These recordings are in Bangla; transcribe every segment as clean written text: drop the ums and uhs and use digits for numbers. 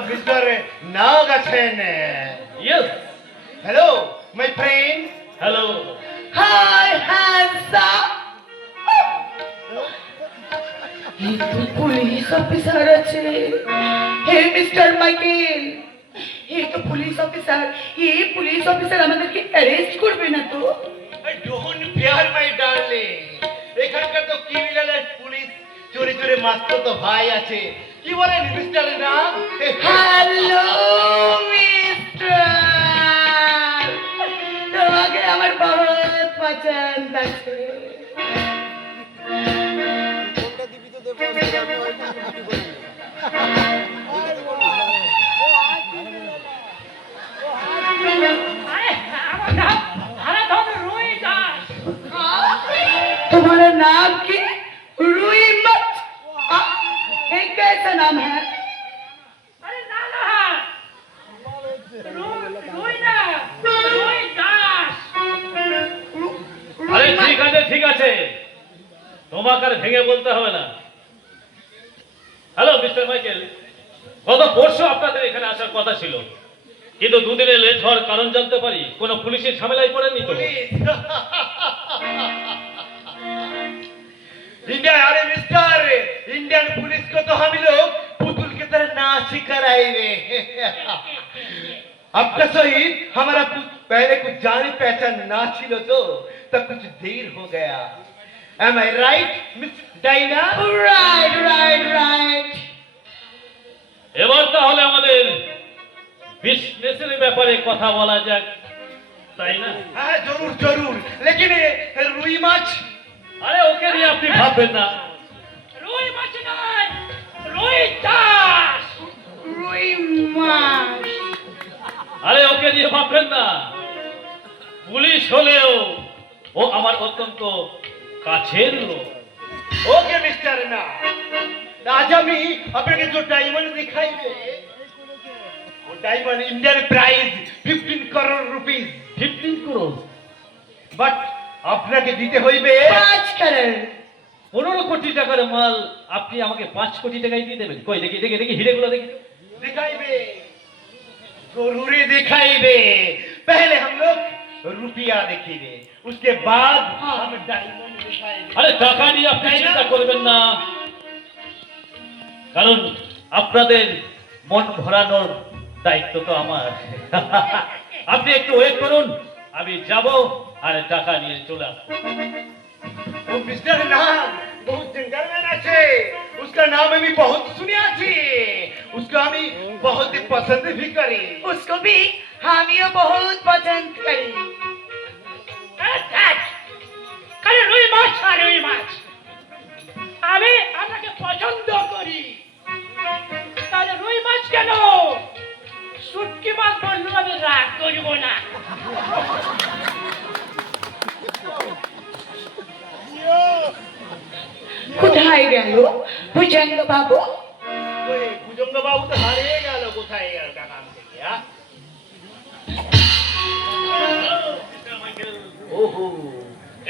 Mr. Nagachen. Yes. Hello, my friend. Hello. Hi, handsome. ये तो पुलिस ऑफिसर আছে হে মিস্টার মাইকেল ये तो पुलिस ऑफिसर ये पुलिस ऑफिसर আমাদেরকে অ্যারেস্ট করবে না তো I don't fear my darling. এখানকার তো ক্রিমিনাল পুলিশ চোরে চোরে মাস্ত তো ভাই আছে কি বলেন মিস্টার নাম হ্যালো মিস্টার তোমাকে আমার বহুত পছন্দ আছে तुम्हारा नाम की रुई मत ये कैसा नाम है अरे नाना रोई ना रोई दास আরে ঠিক আছে তোমাকে আর ভেঙে বলতে হবে না হ্যালো মিস্টার মাইকেল গত পরশু আপনাদের এখানে আসার কথা ছিল কিন্তু দুদিনে লেট হওয়ার কারণ জানতে পারি কোনো পুলিশের ঝামেলায় পড়েননি তো इंडिया अरे मिस्टर इंडियन पुलिस को तो हम लोग पुतुल की तरह नाच ही कराएंगे अब का सही हमारा पहले कुछ जानी पहचान ना छिलो तो तब कुछ देर हो गया Am I right, Miss Dinah? right এবার তাহলে আমাদের বিজনেসের ব্যাপারে কথা বলা যাক তাই না हाँ जरूर जरूर लेकिन ये रुई माछ আরে ওকে নিয়ে আপনি ভাববেন না রুই মাছ নয় রুই দাস रुई माश আরে ওকে নিয়ে ভাববেন না পুলিশ হলেও ও আমার অত্যন্ত কাছের লোক ओके मिस्टर ना आज আমি আপনাকে जो डायमंड दिखाइबे वो diamond Indian price 15 crore rupees 15 crore but আপনাকে দিতে হইবে 5 करोड़ 15 কোটি টাকার মাল আপনি আমাকে 5 কোটি টাকায় দিয়ে দেবেন কই দেখি হিরেগুলো দেখি दिखाइबे जरूर दिखाइबे पहले हम लोग रुपया देखिबे उसके बाद हम डायमंड दिखाइबे আরে টাকা নিয়ে আপনি চিন্তা করবেন না কারণ আপনাদের মন ভরানোর দায়িত্ব তো আমার আপনি একটু ওয়েট করুন আমি যাব আর টাকা নিয়ে চলে আসবো वो मिस्टर ना बहुत जेंटलमैन আছে उसका नाम আমি बहुत सुनिया छी उसको আমি बहुत पसंद भी करी उसको भी हामियों बहुत पसंद करी আরে রুই মাছ আর রুই মাছ আমি আপনাকে পছন্দ করি তাহলে রুই মাছ কেন শুটকি মাছ বললেও আমি রাগ করব না কোথায় গেল ভুজঙ্গ বাবু ওই ভুজঙ্গ বাবু তো হারিয়ে গেল কোথায় গেল টাকা আনতে গিয়া ওহো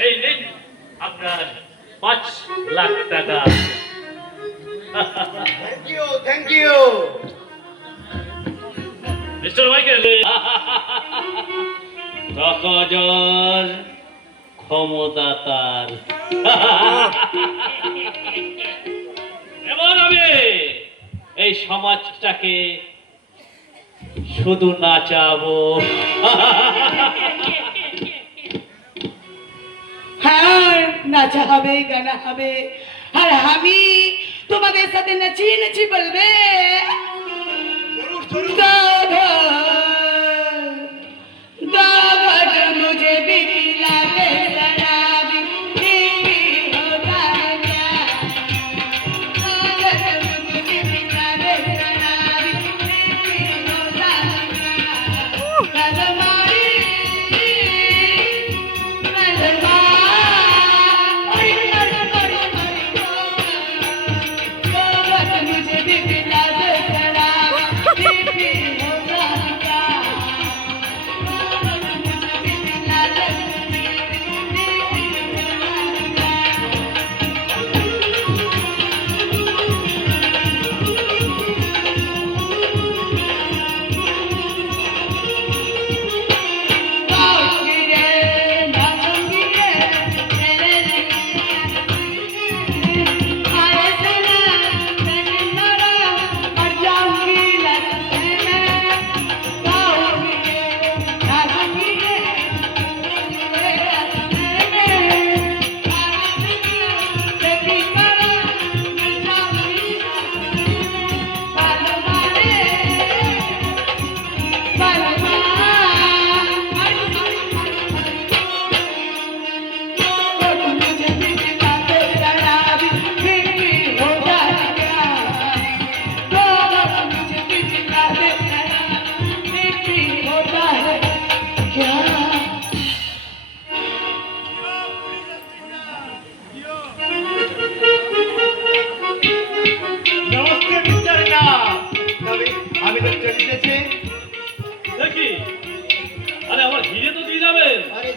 এই নিন আপনার 5 লাখ টাকা থ্যাংক ইউ মিস্টার মাইকেল টাকা যার ক্ষমতা তার এবার আমি এই সমাজটাকে শুধু নাচাবো হ্যাঁ নাচা হবে গানা হবে আর আমি তোমাদের সাথে নাচি নাচি বলবে দাদা দাদা মুঝে भी पिला दे शराबी बीवी होगा क्या दादा मुझे भी पिला दे शराबी बीवी होगा क्या नजमारी मुझे भी पिला दे शराबी बीवी होगा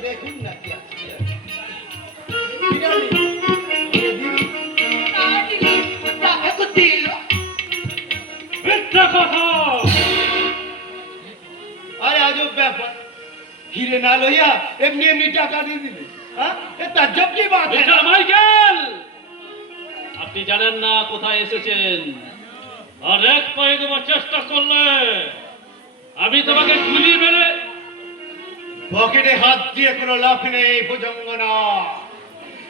দেখুন না কি আছে। বিরিয়ানি। মিথ্যা কথা। আরে আজব ব্যাপার, হিরে না লইয়া এমনি এমনি টাকা দিয়ে দিলে, হ্যাঁ? এ তাজ্জব কি বাত है? মিস্টার মাইকেল, আপনি জানেন না কোথায় এসেছেন, আর এক পায়ে দেওয়ার চেষ্টা করলে আমি তোমাকে গুলি মেরে পকেটে হাত দিয়ে কোনো লাভ নেই ভুজঙ্গনা,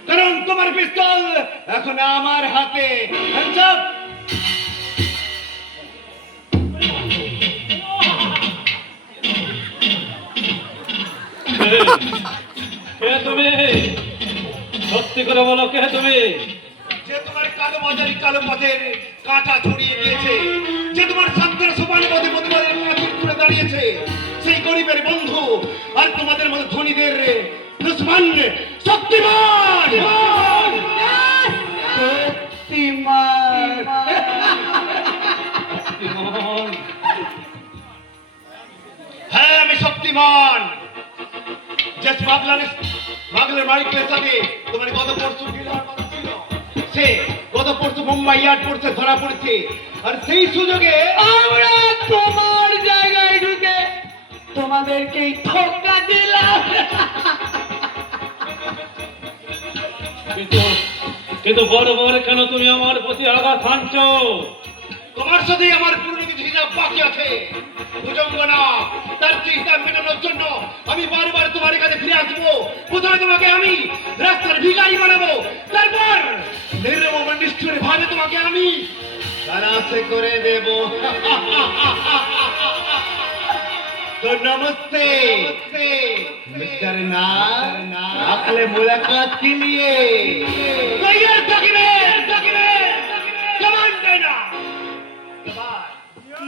কারণ তোমার পিস্তল এখন আমার হাতে। Hands up! কে তুমি? সত্যি করে বলো, কে তুমি? যে তোমার কালো বাজারি কালো পথের কাঁটা ছড়িয়ে দিয়েছে, যে তোমার ছাত্রের সোপানে পথে মধুবাদের পাঁচিল করে দাঁড়িয়েছে, সেই গরিবের বন্ধু আর তোমাদের মতো ধনীদের দুশ্মন শক্তিমান। শক্তিমান। হ্যাঁ, আমি শক্তিমান। যে স্মাগলার মালিকের সাথে তোমার গত পরশু ডিলার কথা ছিল, সে গত পরশু মুম্বাই এয়ারপোর্টে ধরা পড়েছে, আর সেই সুযোগে আমরা তোমার জায়গায় ঢুকে তোমাদেরকে ধোকা দিলাম। কিন্তু বড় বড় কেন তুমি আমার প্রতি আঘাত হানছো? তোমার সাথে আমার পুরনো কিছু হিসাব বাকি আছে ভুজঙ্গনা। তার হিসাব মেটানোর জন্য আমি বারবার তোমার কাছে ফিরে আসবো। প্রথমে তোমাকে আমি রাস্তার ভিখারি বানাবো, তারপর নির্মম নিষ্ঠুর ভাবে তোমাকে আমি খালাসে করে দেব। तो नमस्ते मिस्टर ना अगले मुलाकात के लिए तैयार कमांडेना।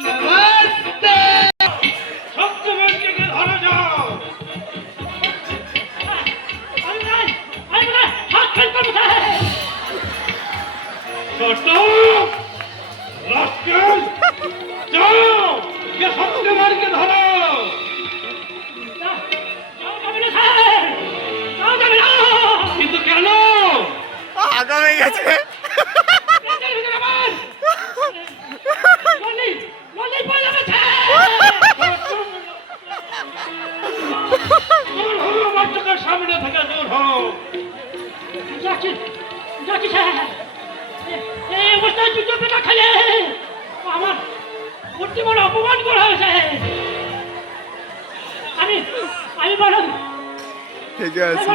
নমস্তে। শক্তিমানকে ধরে যাও। রাস্কেল, যাও, কে শক্তিমানকে ধরো। কিন্তু কেন? আগামী গেছে আমার চোখের সামনে থেকে দূর হও। এই অবস্থায় জুতো পেটা খেলে আমার মূর্তি বড় অপমান করা হয়েছে। আমি বরং ঠিক আছে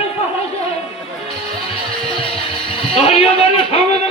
দাঁড়িয়ে দাঁড়িয়ে সামনে